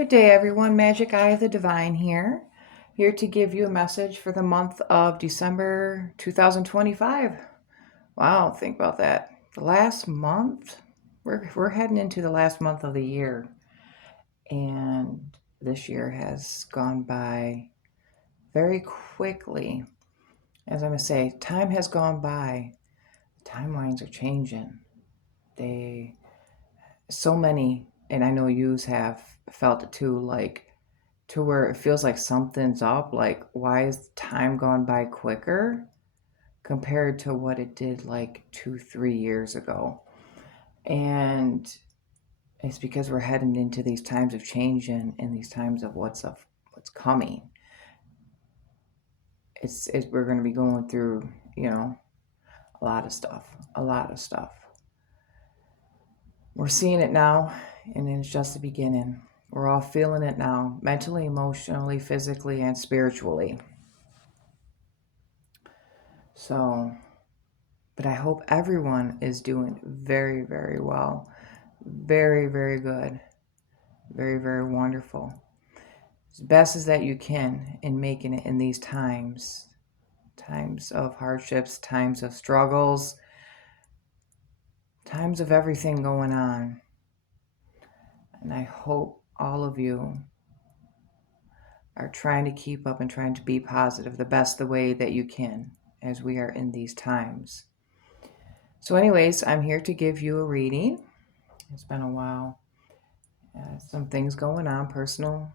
Good day, everyone. Magic Eye of the Divine here to give you a message for the month of December 2025. Wow, think about that. The last month, we're heading into the last month of the year, and this year has gone by very quickly. As I'm gonna say, time has gone by. Timelines are changing. They so many, and I know yous have felt it too. Like to where it feels like something's up. Like, why is time gone by quicker compared to what it did like 2, 3 years ago? And it's because we're heading into these times of change and these times of what's coming. It's we're going to be going through, a lot of stuff, a lot of stuff. We're seeing it now, and it's just the beginning. We're all feeling it now, mentally, emotionally, physically, and spiritually. So, but I hope everyone is doing very, very well. Very, very good. Very, very wonderful. As best as that you can in making it in these times. Times of hardships, times of struggles, times of everything going on. And I hope all of you are trying to keep up and trying to be positive the best the way that you can as we are in these times. So, anyways, I'm here to give you a reading. It's been a while. Some things going on, personal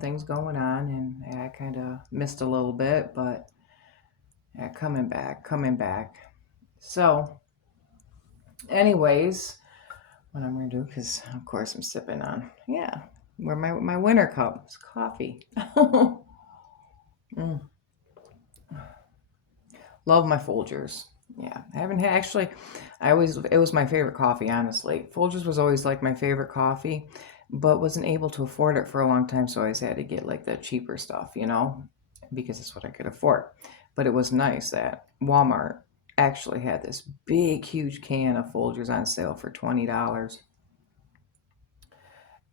things going on, and I kind of missed a little bit, but coming back. So, anyways, what I'm gonna do, because of course I'm sipping on, where my winter cup is coffee. mm. Love my Folgers. Yeah, I haven't had actually. It was my favorite coffee, honestly. Folgers was always like my favorite coffee, but wasn't able to afford it for a long time, so I always had to get like the cheaper stuff, because it's what I could afford. But it was nice that Walmart actually had this big, huge can of Folgers on sale for $20,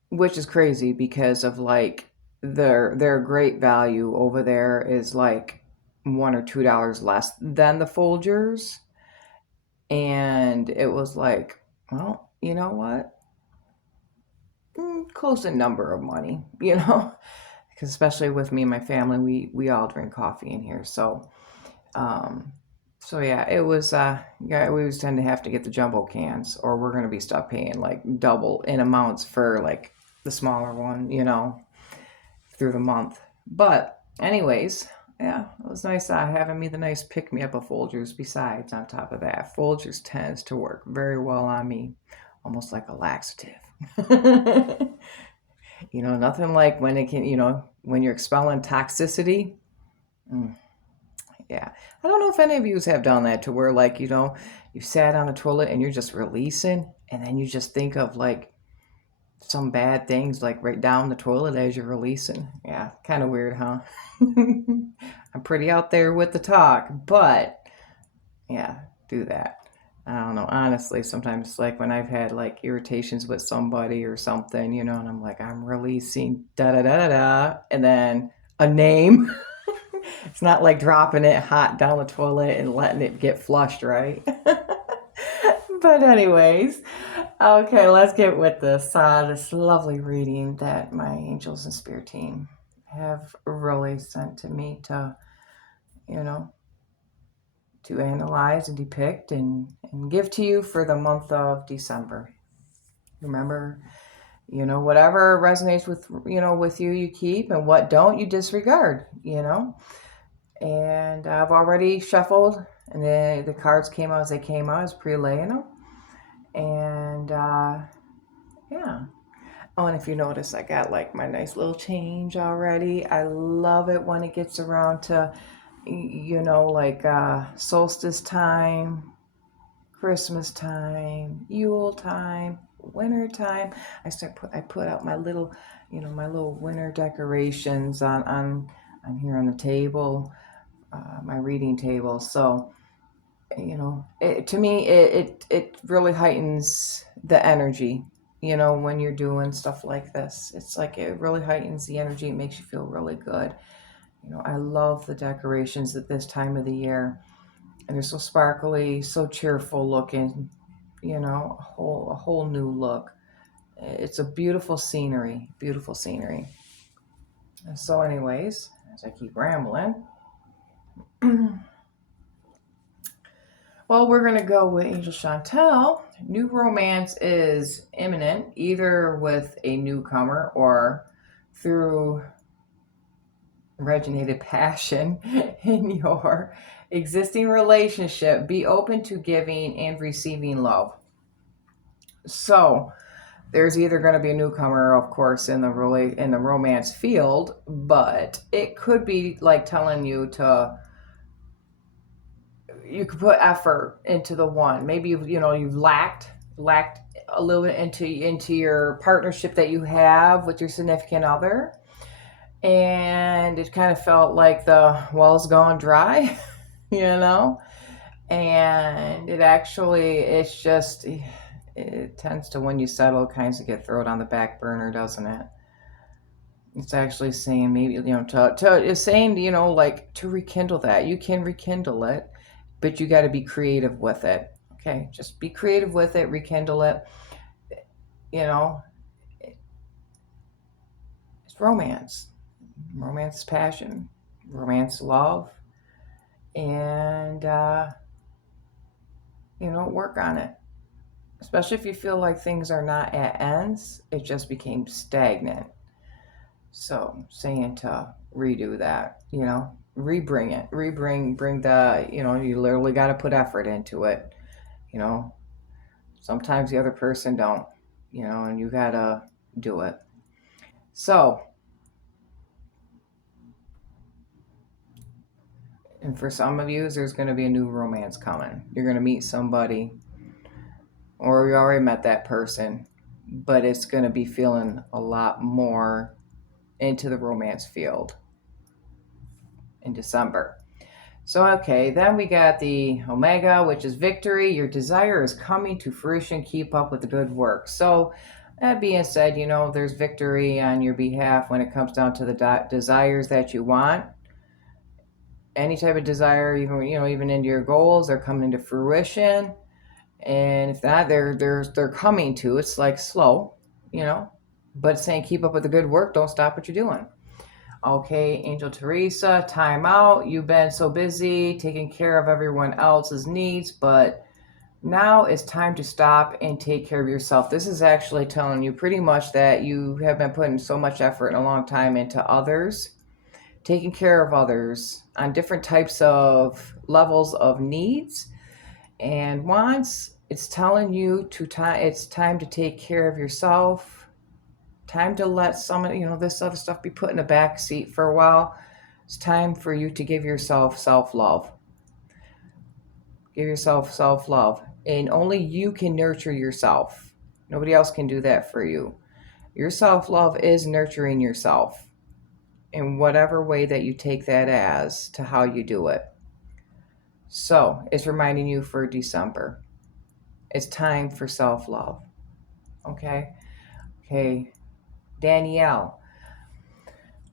which is crazy because of like their great value over there is like $1 or $2 less than the Folgers. And it was like, well, you know what? Close a number of money, because especially with me and my family, we all drink coffee in here. Um, so yeah, it was. Yeah, we always tend to have to get the jumbo cans, or we're gonna be stuck paying like double in amounts for like the smaller one, through the month. But anyways, yeah, it was nice having me the nice pick me up of Folgers. Besides, on top of that, Folgers tends to work very well on me, almost like a laxative. Nothing like when it can, when you're expelling toxicity. Mm, yeah. I don't know if any of you have done that to where, like, you sat on a toilet and you're just releasing, and then you just think of like some bad things like right down the toilet as you're releasing. Yeah, kind of weird, huh? I'm pretty out there with the talk, but yeah, do that. I don't know. Honestly, sometimes like when I've had like irritations with somebody or something, and I'm like, I'm releasing da da da da da, and then a name. It's not like dropping it hot down the toilet and letting it get flushed, right? But anyways, okay, let's get with this lovely reading that my angels and spirit team have really sent to me you know, to analyze and depict and give to you for the month of December. Remember, whatever resonates with you, you keep, and what don't, you disregard. And I've already shuffled, and the cards came out as they came out. I was pre-laying them. And yeah. Oh, and if you notice, I got like my nice little change already. I love it when it gets around to, like solstice time, Christmas time, Yule time, winter time. I put out my little winter decorations on here on the table, my reading table. So to me, it really heightens the energy when you're doing stuff like this. It's like it really heightens the energy. It makes you feel really good. I love the decorations at this time of the year. And they're so sparkly, so cheerful looking, a whole new look. It's a beautiful scenery, beautiful scenery. So, anyways, as I keep rambling, well, we're going to go with Angel Chantel. New romance is imminent, either with a newcomer or through originated passion in your existing relationship. Be open to giving and receiving love. So, there's either going to be a newcomer, of course, in the romance field, but it could be like telling you to you could put effort into the one. Maybe you've lacked a little bit into your partnership that you have with your significant other, and it kind of felt like the well's gone dry, you know. And it's just it tends to, when you settle, kinds of get thrown on the back burner, doesn't it? It's actually saying, maybe, it's saying, like, to rekindle that. You can rekindle it, but you got to be creative with it. Okay, just be creative with it, rekindle it. You know, it's romance. Romance is passion, romance is love, and work on it. Especially if you feel like things are not at ends, it just became stagnant. So, saying to redo that, rebring it, bring you literally got to put effort into it. You know, Sometimes the other person don't, and you got to do it. So, and for some of you, there's going to be a new romance coming. You're going to meet somebody, or you already met that person, but it's going to be feeling a lot more into the romance field in December. So, okay, then we got the Omega, which is victory. Your desire is coming to fruition. Keep up with the good work. So, that being said, there's victory on your behalf when it comes down to the desires that you want. Any type of desire, even into your goals, are coming to fruition. And if not, they're coming to. It's like slow, you know, but saying keep up with the good work. Don't stop what you're doing. Okay, Angel Teresa, time out. You've been so busy taking care of everyone else's needs, but now it's time to stop and take care of yourself. This is actually telling you pretty much that you have been putting so much effort in a long time into others, taking care of others on different types of levels of needs and wants. It's telling you it's time to take care of yourself. Time to let some of this other stuff be put in the back seat for a while. It's time for you to give yourself self-love. Give yourself self-love. And only you can nurture yourself. Nobody else can do that for you. Your self-love is nurturing yourself in whatever way that you take that as to how you do it. So it's reminding you for December. It's time for self-love. Okay? Okay. Danielle,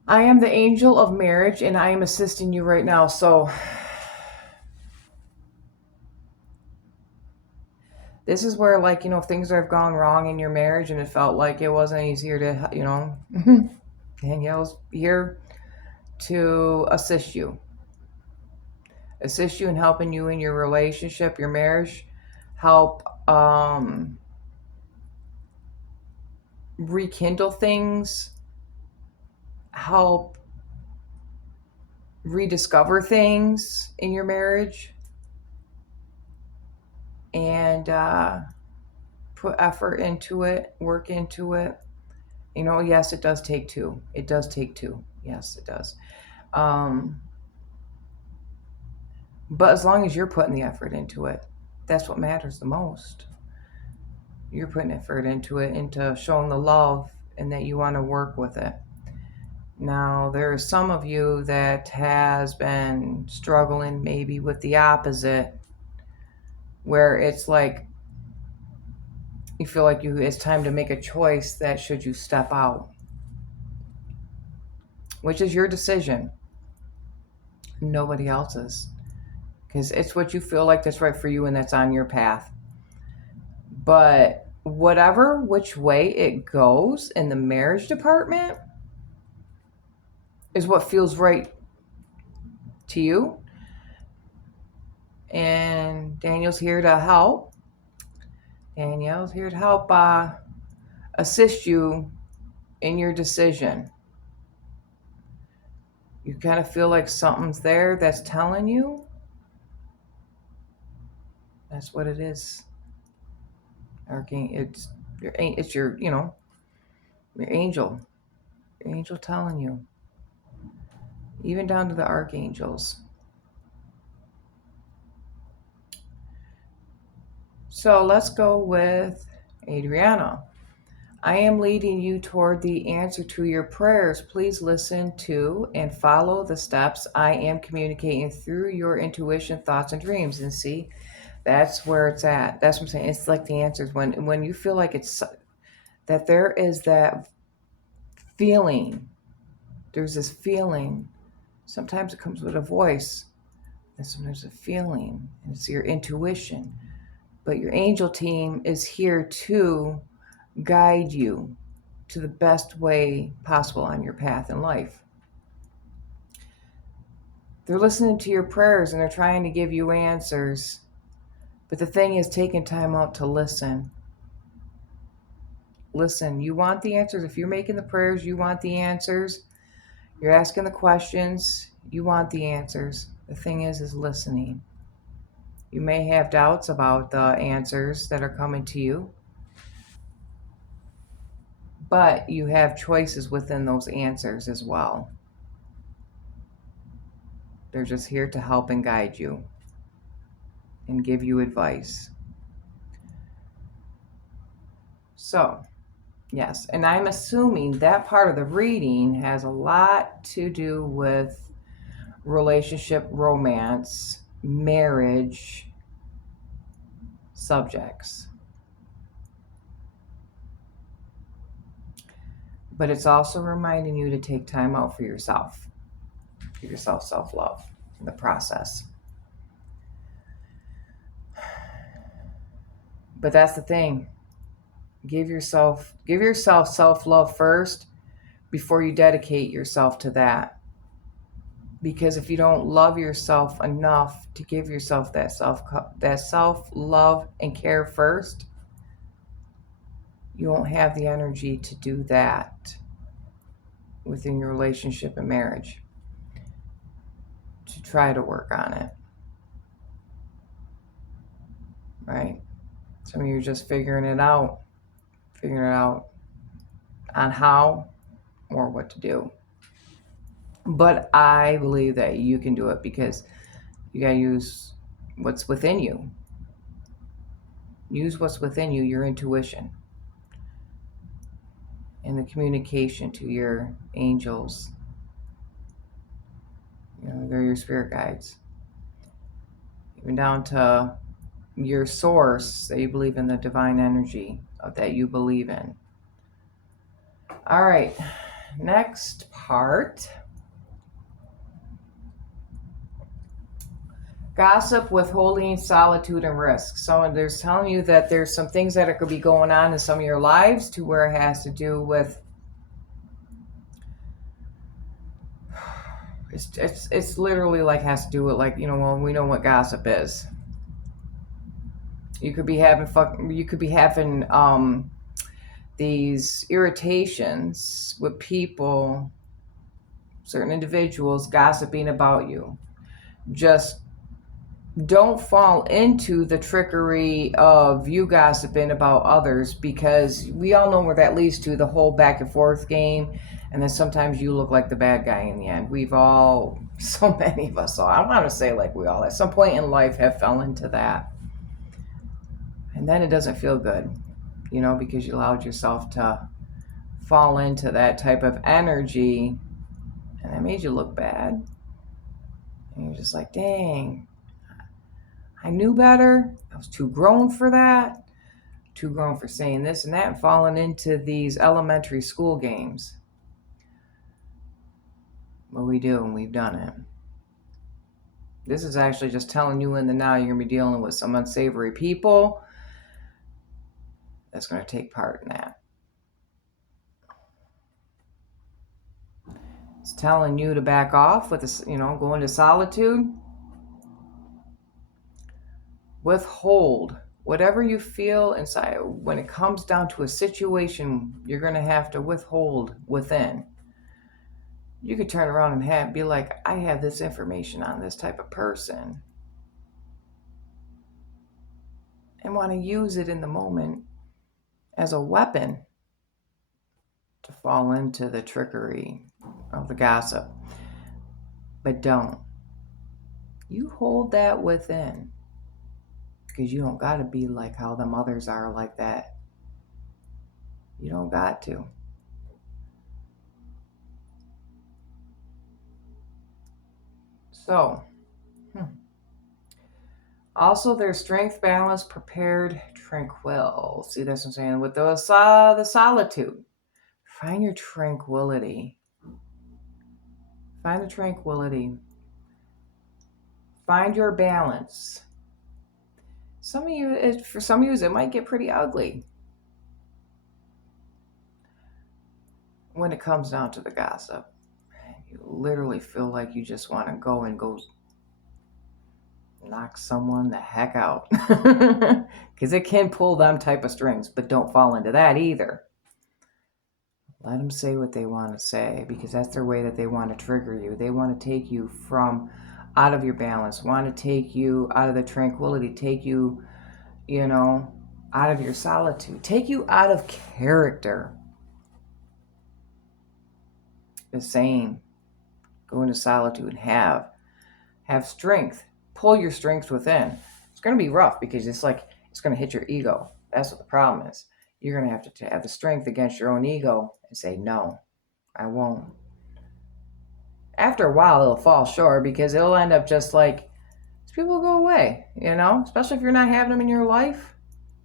I am the angel of marriage and I am assisting you right now. So this is where, like, if things have gone wrong in your marriage and it felt like it wasn't easier to, Danielle's here to assist you in helping you in your relationship, your marriage, help rekindle things, help rediscover things in your marriage, and put effort into it, work into it. Yes, it does take two. It does take two. Yes, it does. But as long as you're putting the effort into it, that's what matters the most. You're putting effort into it, into showing the love, and that you want to work with it. Now, there are some of you that has been struggling maybe with the opposite, where it's like You feel like it's time to make a choice that should you step out, which is your decision, nobody else's. Because it's what you feel like that's right for you and that's on your path. But which way it goes in the marriage department is what feels right to you. And Danielle's here to help. Danielle's here to help assist you in your decision. You kind of feel like something's there that's telling you. That's what it is. It's your your angel. Your angel telling you. Even down to the archangels. So let's go with Adriana. I am leading you toward the answer to your prayers. Please listen to and follow the steps I am communicating through your intuition, thoughts, and dreams. And see, that's where it's at. That's what I'm saying. It's like the answers. When you feel like it's that there is that feeling, there's this feeling. Sometimes it comes with a voice, and sometimes a feeling, and it's your intuition. But your angel team is here to guide you to the best way possible on your path in life. They're listening to your prayers and they're trying to give you answers. But the thing is taking time out to listen. Listen, you want the answers. If you're making the prayers, you want the answers. You're asking the questions, you want the answers. The thing is listening. You may have doubts about the answers that are coming to you, but you have choices within those answers as well. They're just here to help and guide you and give you advice. So, yes, and I'm assuming that part of the reading has a lot to do with relationship, romance, marriage subjects. But it's also reminding you to take time out for yourself. Give yourself self-love in the process. But that's the thing. Give yourself self-love first before you dedicate yourself to that. Because if you don't love yourself enough to give yourself that self-love and care first, you won't have the energy to do that within your relationship and marriage, to try to work on it. Right? Some of you are just figuring it out on how or what to do. But I believe that you can do it because you got to use what's within you. Use what's within you, your intuition, and the communication to your angels. They're your spirit guides. Even down to your source, that you believe in the divine energy that you believe in. All right, next part. Gossip, withholding, solitude, and risk. So there's telling you that there's some things that could be going on in some of your lives to where it has to do with it's literally like has to do with like, well, we know what gossip is. You could be having these irritations with people, certain individuals gossiping about you. Just don't fall into the trickery of you gossiping about others, because we all know where that leads to, the whole back and forth game. And then sometimes you look like the bad guy in the end. So many of us, so I want to say like we all at some point in life have fell into that. And then it doesn't feel good, because you allowed yourself to fall into that type of energy, and that made you look bad. And you're just like, dang, I knew better. I was too grown for that. too grown for saying this and that, and falling into these elementary school games. But we do, and we've done it. This is actually just telling you in the now you're going to be dealing with some unsavory people that's going to take part in that. It's telling you to back off with this, go into solitude. Withhold whatever you feel inside. When it comes down to a situation, you're going to have to withhold within. You could turn around and be like, I have this information on this type of person and want to use it in the moment as a weapon to fall into the trickery of the gossip. But don't. You hold that within, because you don't got to be like how them others are like that. You don't got to. So, also there's strength, balance, prepared, tranquil. See, that's what I'm saying. With the solitude, find your tranquility. Find the tranquility. Find your balance. For some of you, it might get pretty ugly when it comes down to the gossip. You literally feel like you just want to go knock someone the heck out. Because it can pull them type of strings, but don't fall into that either. Let them say what they want to say, because that's their way that they want to trigger you. They want to take you out of your balance, want to take you out of the tranquility, take you, out of your solitude, take you out of character. The same. Go into solitude, have strength. Pull your strength within. It's going to be rough because it's going to hit your ego. That's what the problem is. You're going to have the strength against your own ego and say, no, I won't. After a while, it'll fall short, because it'll end up just like, people go away, especially if you're not having them in your life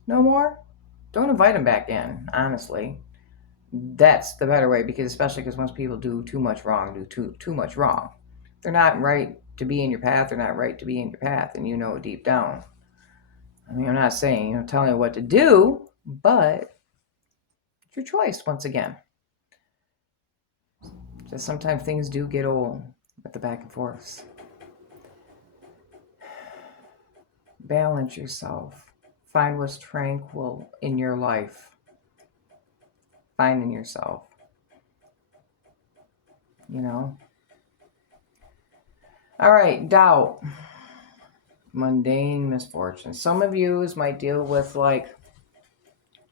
no more. Don't invite them back in, honestly. That's the better way, especially because once people do too much wrong, too much wrong. They're not right to be in your path. They're not right to be in your path, and deep down. I mean, I'm not saying, telling you what to do, but it's your choice once again. Just sometimes things do get old with the back and forth. Balance yourself. Find what's tranquil in your life. Finding yourself. All right, doubt. Mundane misfortune. Some of you might deal with a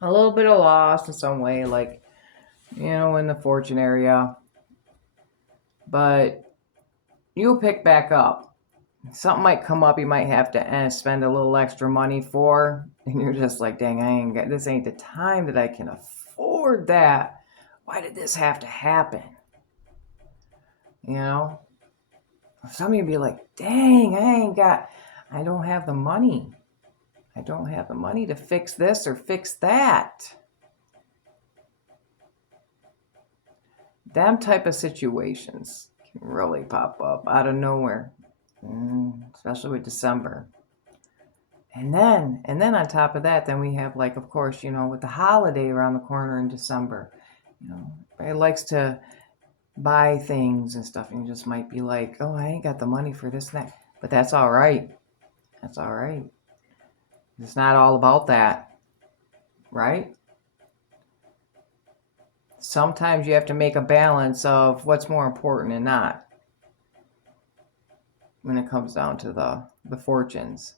little bit of loss in some way, in the fortune area. But you'll pick back up. Something might come up you might have to spend a little extra money for, and you're just like, dang, this ain't the time that I can afford that. Why did this have to happen? Some of you be like, dang, I don't have the money. I don't have the money to fix this or fix that. Them type of situations can really pop up out of nowhere, especially with December. And then on top of that, then we have of course, with the holiday around the corner in December, everybody likes to buy things and stuff, and you just might be like, oh, I ain't got the money for this and that. But that's all right. That's all right. It's not all about that, right? Sometimes you have to make a balance of what's more important and not when it comes down to the fortunes.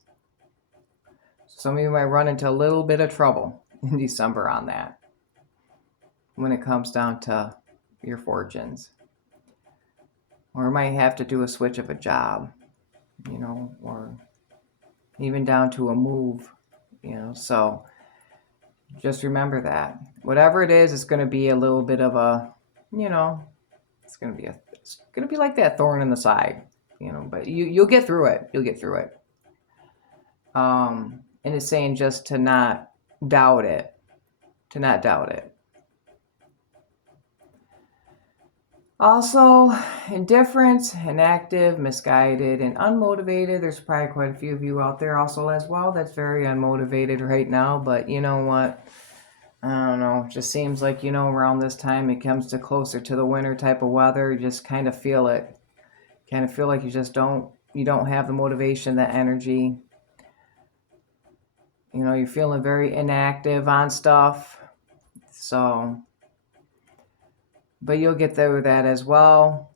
Some of you might run into a little bit of trouble in December on that when it comes down to your fortunes. Or you might have to do a switch of a job, or even down to a move, so just remember that. Whatever it is, it's going to be a little bit of a, it's going to be like that thorn in the side, but you'll get through it. You'll get through it. And it's saying just to not doubt it, to not doubt it. Also, indifferent, inactive, misguided, and unmotivated. There's probably quite a few of you out there also as well that's very unmotivated right now, but you know what? I don't know. It just seems like, around this time it comes to closer to the winter type of weather. You just kind of feel it. Kind of feel like you don't have the motivation, the energy. You're feeling very inactive on stuff. So, but you'll get there with that as well.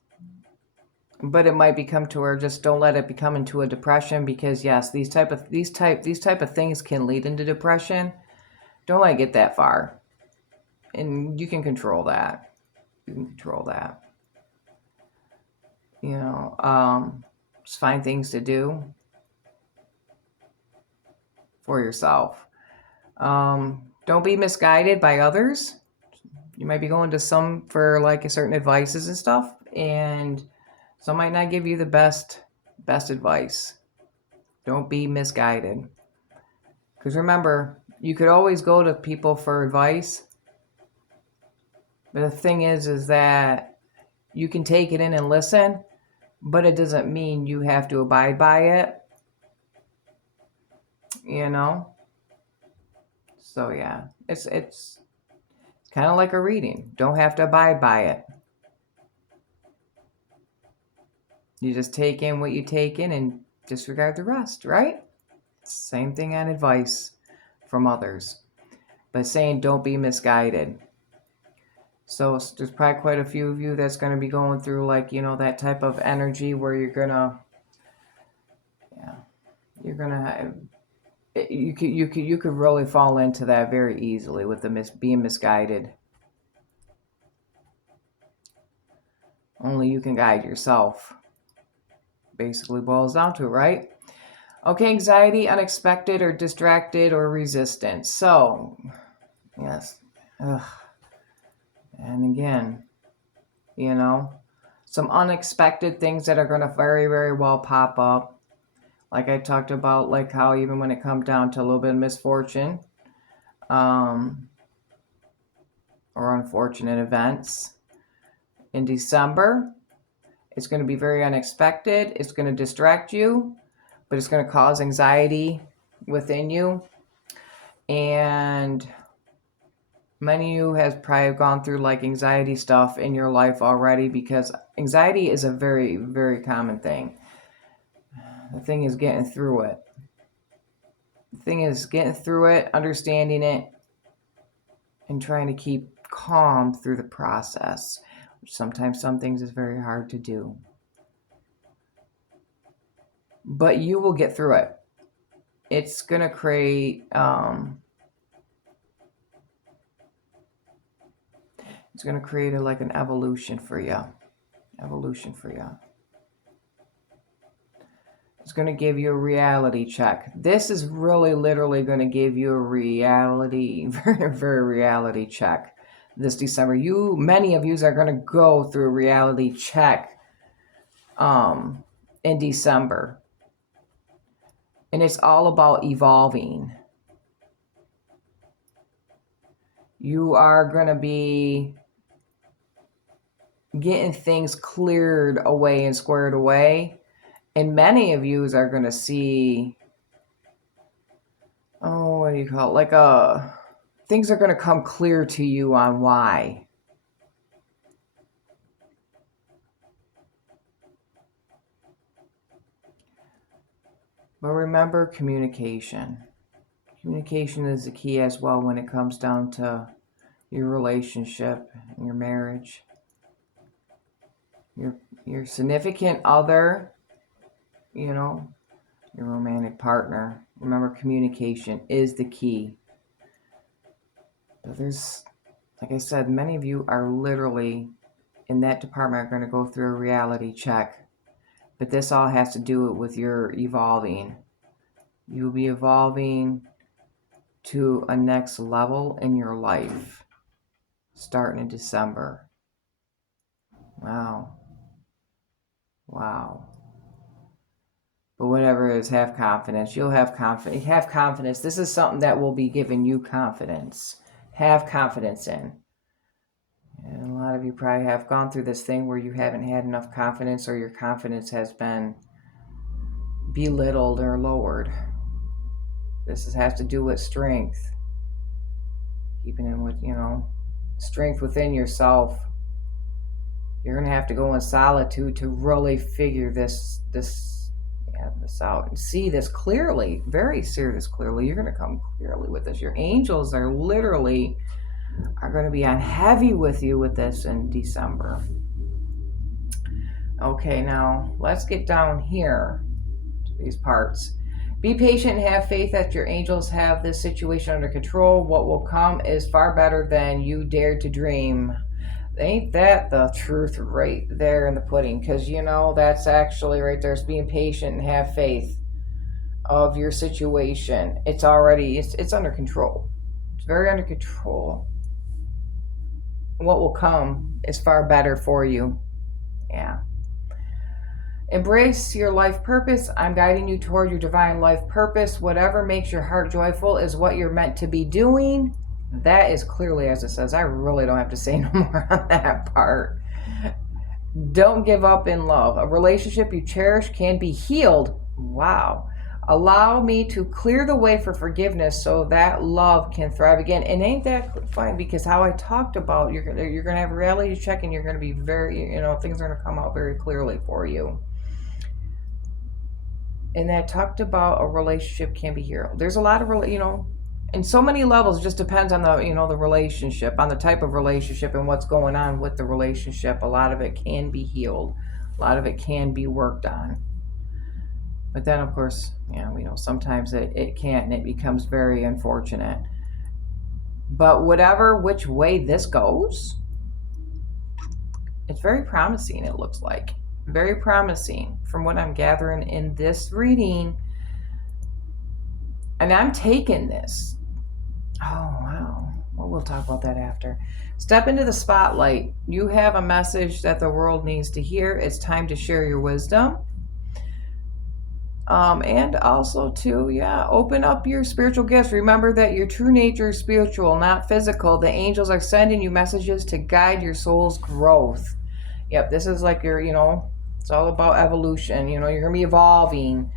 But it might become to where just don't let it become into a depression, because yes, these type of things can lead into depression. Don't let it get that far. And you can control that. You can control that. Just find things to do for yourself. Don't be misguided by others. You might be going to some for like a certain advices and stuff, and some might not give you the best advice. Don't be misguided. Because remember, you could always go to people for advice. But the thing is that you can take it in and listen, but it doesn't mean you have to abide by it. So yeah, it's kind of like a reading. Don't have to abide by it. You just take in what you take in and disregard the rest, right? Same thing on advice from others. But saying don't be misguided. So there's probably quite a few of you that's going to be going through like, that type of energy where you're going to you could really fall into that very easily with the being misguided. Only you can guide yourself. Basically boils down to, right? Okay, anxiety, unexpected or distracted or resistant. So, yes. Ugh. And again, some unexpected things that are going to very, very well pop up. Like I talked about, like how even when it comes down to a little bit of misfortune, or unfortunate events in December, it's going to be very unexpected. It's going to distract you, but it's going to cause anxiety within you. And many of you has probably gone through like anxiety stuff in your life already, because anxiety is a very, very common thing. The thing is getting through it. Understanding it, and trying to keep calm through the process, which sometimes some things is very hard to do. But you will get through it. It's going to create like an evolution for you. It's going to give you a reality check. This is really literally going to give you a very, very reality check this December. Many of you are going to go through a reality check in December. And it's all about evolving. You are going to be getting things cleared away and squared away. And many of you are going to see, what do you call it? Like things are going to come clear to you on why. But remember, communication. Communication is the key as well when it comes down to your relationship and your marriage. Your significant other, your romantic partner. Remember, communication is the key. But there's, like I said, many of you are literally in that department are going to go through a reality check. But this all has to do with your evolving. You'll be evolving to a next level in your life starting in December. Wow. But whatever it is, have confidence. You'll have confidence. Have confidence. This is something that will be giving you confidence. Have confidence in. And a lot of you probably have gone through this thing where you haven't had enough confidence, or your confidence has been belittled or lowered. This has to do with strength. Keeping in with, strength within yourself. You're going to have to go in solitude to really figure this out and see this clearly, very serious clearly. You're going to come clearly with this. Your angels are going to be on heavy with you with this in December. Okay, now let's get down here to these parts. Be patient and have faith that your angels have this situation under control. What will come is far better than you dared to dream. Ain't that the truth right there in the pudding? Because, that's actually right there. It's being patient and have faith of your situation. It's under control. It's very under control. What will come is far better for you. Yeah. Embrace your life purpose. I'm guiding you toward your divine life purpose. Whatever makes your heart joyful is what you're meant to be doing. That is clearly as it says. I really don't have to say no more on that part. Don't give up in love. A relationship you cherish can be healed. Wow. Allow me to clear the way for forgiveness so that love can thrive again. And ain't that fine? Because how I talked about, you're going to have a reality check, and you're going to be very, things are going to come out very clearly for you. And that talked about a relationship can be healed. There's a lot of, in so many levels. It just depends on the, the relationship, on the type of relationship and what's going on with the relationship. A lot of it can be healed. A lot of it can be worked on. But then, of course, sometimes it can't, and it becomes very unfortunate. But which way this goes, it's very promising, it looks like. Very promising from what I'm gathering in this reading. And I'm taking this. Oh, wow. Well, we'll talk about that after. Step into the spotlight. You have a message that the world needs to hear. It's time to share your wisdom. And also, too, open up your spiritual gifts. Remember that your true nature is spiritual, not physical. The angels are sending you messages to guide your soul's growth. Yep, this is like your, it's all about evolution. You're going to be evolving.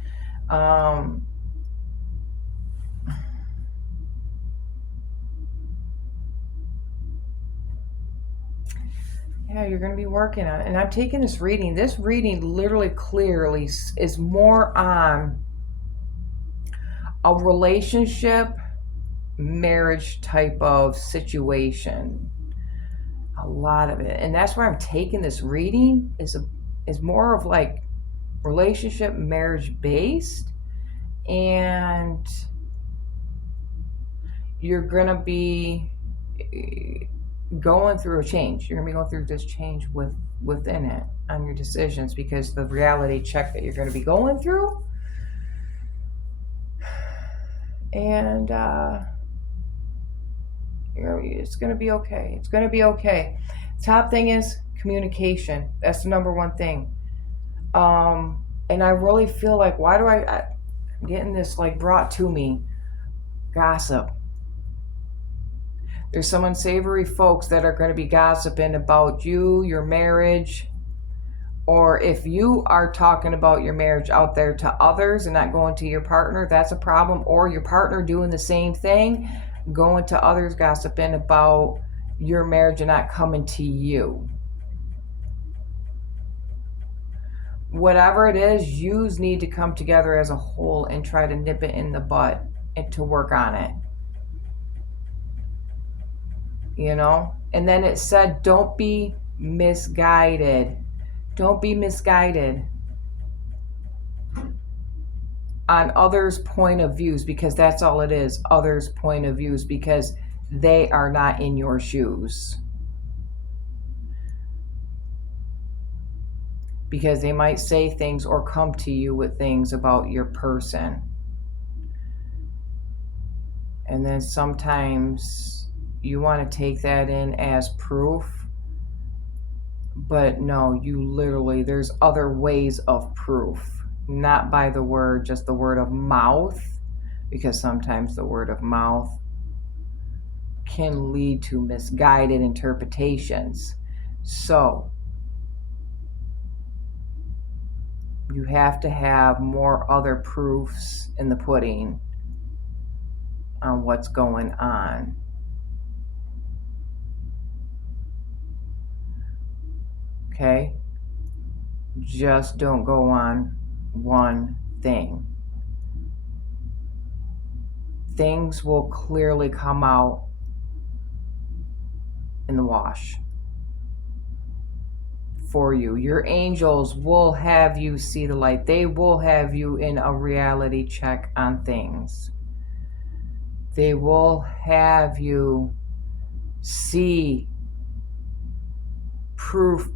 You're going to be working on it. And I'm taking this reading. This reading literally clearly is more on a relationship, marriage type of situation. A lot of it. And that's where I'm taking this reading is more of like relationship, marriage based. And you're going to be going through a change. You're going to be going through this change within it on your decisions, because the reality check that you're going to be going through. And it's going to be okay. It's going to be okay. Top thing is communication. That's the number one thing. And I really feel like, why do I'm getting this like brought to me? Gossip. There's some unsavory folks that are going to be gossiping about you, your marriage, or if you are talking about your marriage out there to others and not going to your partner, that's a problem. Or your partner doing the same thing, going to others, gossiping about your marriage and not coming to you. Whatever it is, yous need to come together as a whole and try to nip it in the butt and to work on it. And then it said, don't be misguided. Don't be misguided on others' point of views, because that's all it is, others' point of views, because they are not in your shoes. Because they might say things or come to you with things about your person. And then sometimes you want to take that in as proof, but no, there's other ways of proof. not by the word, just the word of mouth, because sometimes the word of mouth can lead to misguided interpretations. So you have to have more other proofs in the pudding on what's going on. Okay? Just don't go on one thing. Things will clearly come out in the wash for you. Your angels will have you see the light. They will have you in a reality check on things. They will have you see proof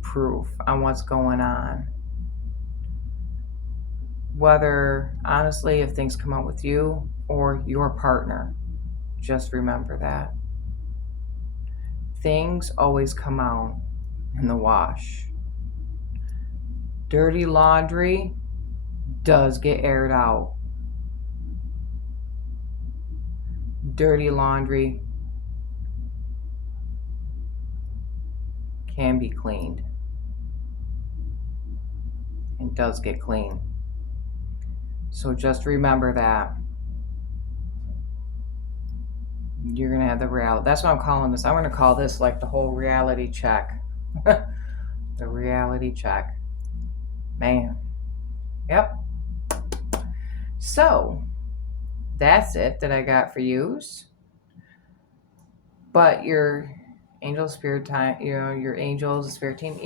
on what's going on. Whether, honestly, if things come out with you or your partner, just remember that. Things always come out in the wash. Dirty laundry does get aired out. Dirty laundry can be cleaned and does get clean. So just remember that. You're going to have the reality. That's what I'm calling this. I'm going to call this like the whole reality check. The reality check. Man. Yep. So that's it that I got for yous. But your angel spirit time, your angels, the spirit team,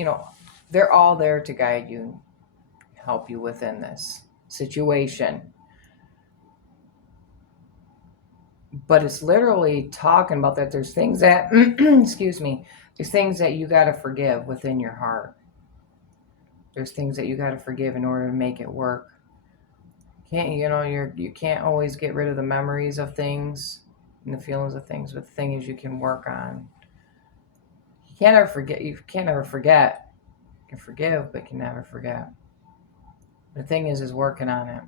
they're all there to guide you, help you within this situation. But it's literally talking about that there's things that, excuse me, there's things that you got to forgive within your heart. There's things that you got to forgive in order to make it work. You can't always get rid of the memories of things and the feelings of things, but the thing is you can work on. You can't ever forget. You can't ever forget. You can forgive, but you can never forget. The thing is working on it.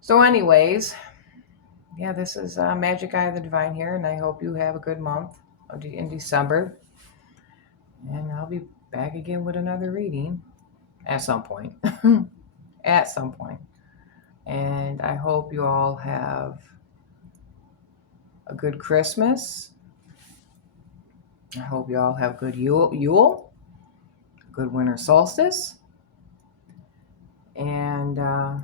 So anyways, yeah, this is Magic Eye of the Divine here, and I hope you have a good month in December. And I'll be back again with another reading at some point. At some point. And I hope you all have a good Christmas. I hope you all have good Yule, good winter solstice. And yeah.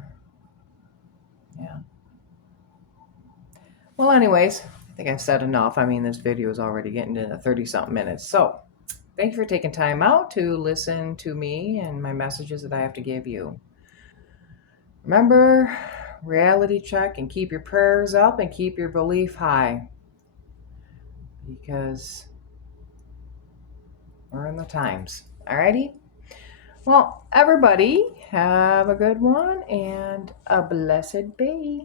Well, anyways, I think I've said enough. I mean, this video is already getting to 30-something minutes. So thank you for taking time out to listen to me and my messages that I have to give you. Remember, reality check, and keep your prayers up and keep your belief high. Because we're in the times. Alrighty? Well, everybody, have a good one and a blessed day.